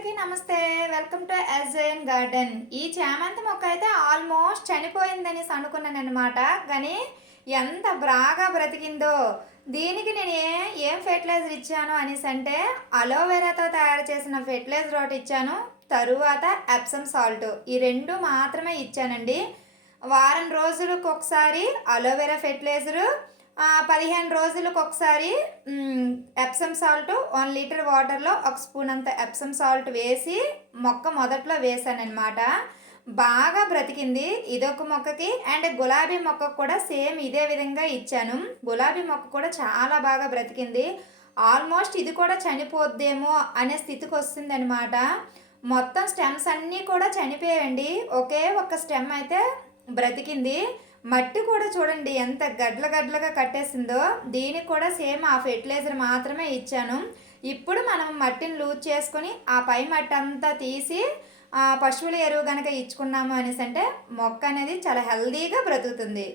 అందరికీ నమస్తే. Welcome to ఎజయన్ గార్డెన్. ఈ చామంతి మొక్క అయితే ఆల్మోస్ట్ చనిపోయిందని అనుకున్నాను కానీ ఎంత బాగా బ్రతికిందో. దీనికి నేను ఏ ఏం ఫెర్టిలైజర్ ఇచ్చాను అనేసి అంటే అలోవెరాతో తయారు చేసిన ఫెర్టిలైజర్ ఒకటి ఇచ్చాను. తరువాత ఎప్సమ్ సాల్ట్. ఈ రెండు మాత్రమే ఇచ్చానండి. వారం రోజులకు ఒకసారి అలోవెరా ఫెర్టిలైజరు పదిహేను రోజులకు ఒకసారి ఎప్సమ్ సాల్ట్ వన్ లీటర్ వాటర్లో ఒక స్పూన్ అంత ఎప్సమ్ సాల్ట్ వేసి మొక్క మొదట్లో వేసానమాట బాగా బ్రతికింది ఇదొక మొక్కకి. అండ్ గులాబీ మొక్కకు కూడా సేమ్ ఇదే విధంగా ఇచ్చాను. గులాబీ మొక్క కూడా చాలా బాగా బ్రతికింది. ఆల్మోస్ట్ ఇది కూడా చనిపోద్దేమో అనే స్థితికి వస్తుంది అనమాట మొత్తం స్టెమ్స్ అన్నీ కూడా చనిపోయాయండి. ఒకే ఒక స్టెమ్ అయితే బ్రతికింది. మట్టి కూడా చూడండి ఎంత గడ్ల గడ్లగా కట్టేసిందో. దీనికి కూడా సేమ్ ఆ ఫెర్టిలైజర్ మాత్రమే ఇచ్చాను. ఇప్పుడు మనం మట్టిని లూజ్ చేసుకొని ఆ పై మట్టి అంతా తీసి పశువుల ఎరువు కనుక ఇచ్చుకున్నాము అనేసి అంటే మొక్క అనేది చాలా హెల్దీగా బ్రతుకుతుంది.